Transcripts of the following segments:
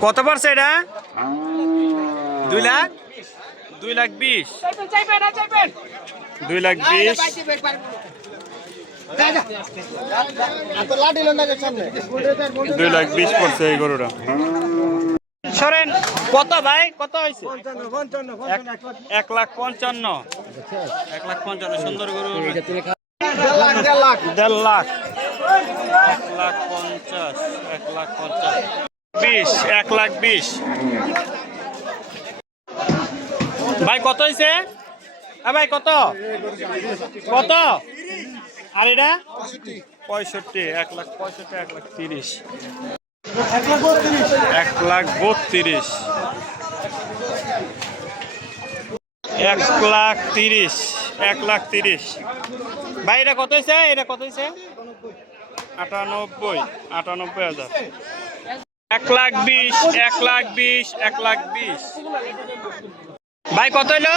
কত পড়ছে এটা? দুই লাখ? দুই লাখ বিশ। দুই লাখ বিশ। দুই লাখ বিশ পড়ছে এই গরুটা। সরেন কত ভাই? কত হয়েছে? এক- এক লাখ পঞ্চান্ন। এক লাখ পঞ্চান্ন সুন্দর গরু। দেড় লাখ এক লাখ পঞ্চাশ এক লাখ পঞ্চাশ। বিশ, এক লাখ বিশ। ভাই, কত হয়েছে হ্যাঁ ভাই, কত? কত? আর এটা? পঁয়ষট্টি, এক লাখ পঁয়ষট্টি, এক লাখ তিরিশ। এক লাখ বত্রিশ। এক লাখ তিরিশ, এক লাখ তিরিশ। ভাই, এটা কত হয়েছে এটা কত হয়েছে আটানব্বই আটানব্বই হাজার। এক লাখ বিশ, এক লাখ বিশ, এক লাখ বিশ। ভাই, কত হইল?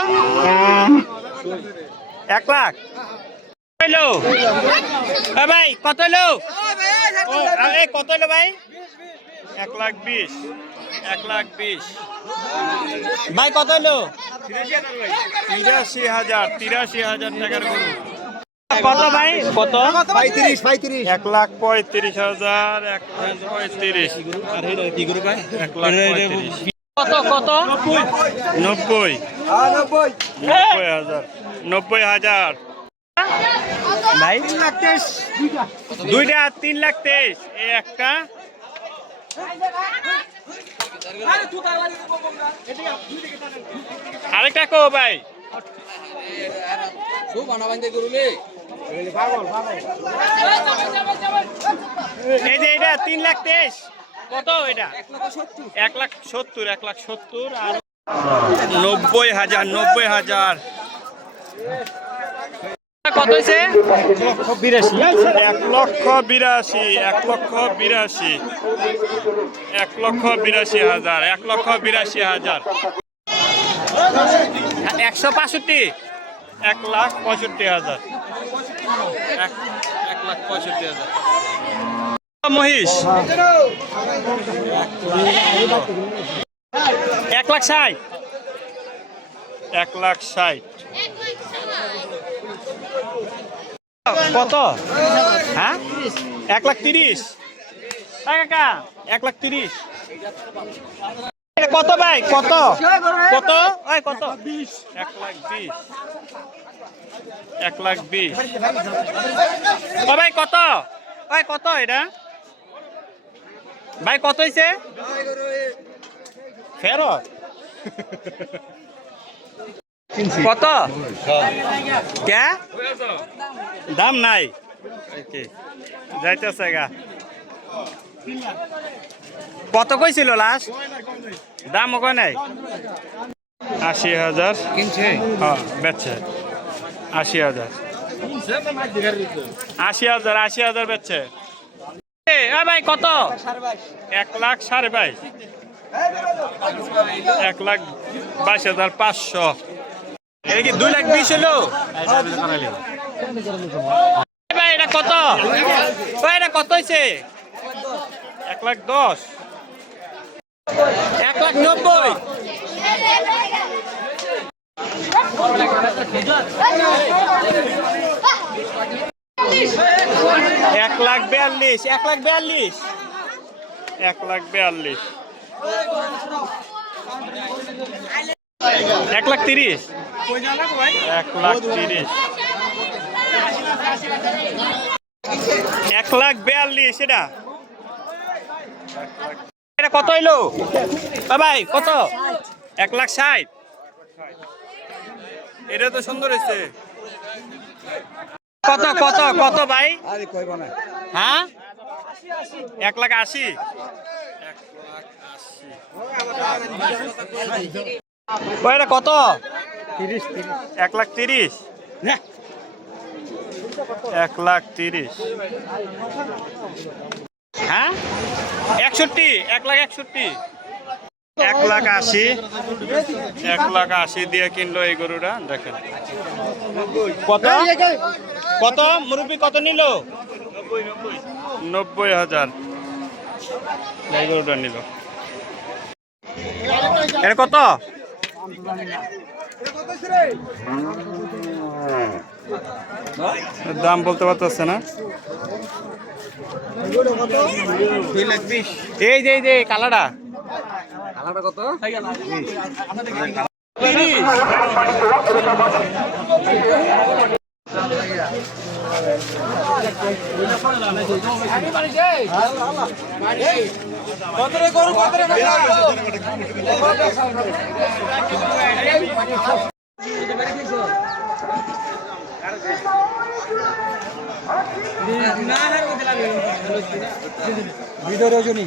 এক লাখ। হইল? ভাই, কত হইল? কত হইল ভাই? এক লাখ বিশ, এক লাখ বিশ। ভাই, কত হইল? তিরাশি হাজার তিরাশি হাজার টাকার কত ভাই? কত? পঁয়ত্রিশ পঁয়ত্রিশ। এক লাখ পঁয়ত্রিশ হাজার এক লাখ পঁয়ত্রিশ। এক লাখ পঁয়ত্রিশ। কত কত? নব্বই। নব্বই। নব্বই। হাজার। নব্বই হাজার। ভাই? দুইটা তিন লাখ তেইশ। এই একটা। আরেকটা কো ভাই। এই যে এটা, তিন লাখ তেইশ। কত এটা? এক লাখ সত্তর, এক লাখ সত্তর আর নব্বই হাজার নব্বই হাজার। এক লক্ষ বিরাশি, এক লক্ষ এক লক্ষ হাজার, এক লক্ষ হাজার। একশো পাঁষট্টি এক লাখ পঁয়ষট্টি হাজার এক- এক লাখ পঁয়ষট্টি হাজার মহিষ এক লাখ ষাট এক লাখ ষাট কত হ্যাঁ এক লাখ তিরিশ এই কাকা এক লাখ তিরিশ এটা কত ভাই? কত? কত? ওই কত? এক লাখ বিশ। এক লাখ বিশ। ও ভাই, কত? ওই কত এটা? ভাই, কত হয়েছে ফেরত কত? কে? দাম নাই. যাইতেছে গা। কত কইছিল লাস্ট দাম কয় নাই? আশি হাজার। কিনছে? হ্যাঁ বেচছে। আশি হাজার। আশি হাজার আশি হাজার বেচছে। ভাই কত? এক লাখ সাড়ে বাইশ। এক লাখ বাইশ হাজার পাঁচশো। এটা কি দুই লাখ বিশ হলো? এ ভাই এটা কত? ভাই এটা কত হয়েছে এক লাখ দশ এক লাখ নব্বই এক লাখ বিয়াল্লিশ এক লাখ বিয়াল্লিশ এক লাখ বিয়াল্লিশ এক লাখ তিরিশ এক লাখ তিরিশ এক লাখ বিয়াল্লিশ এটা এটা কত হইল? আ ভাই কত? এক লাখ ষাট। এটা তো সুন্দর হয়েছে কত কত কত ভাই? হ্যাঁ? এক লাখ আশি। এটা কত? তিরিশ এক লাখ তিরিশ। এক লাখ তিরিশ। হ্যাঁ? একষট্টি এক লাখ একষট্টি। এক লাখ আশি। এক লাখ আশি দিয়ে কিনলো এই গরুটা দেখেন। কত? কত? মুরব্বী কত নিল? নব্বই হাজার। এই গরুটা নিল। এটা কত? দাম বলতে পারতেছে না। এই যে এই যে কালাটা ভিডিও রজনী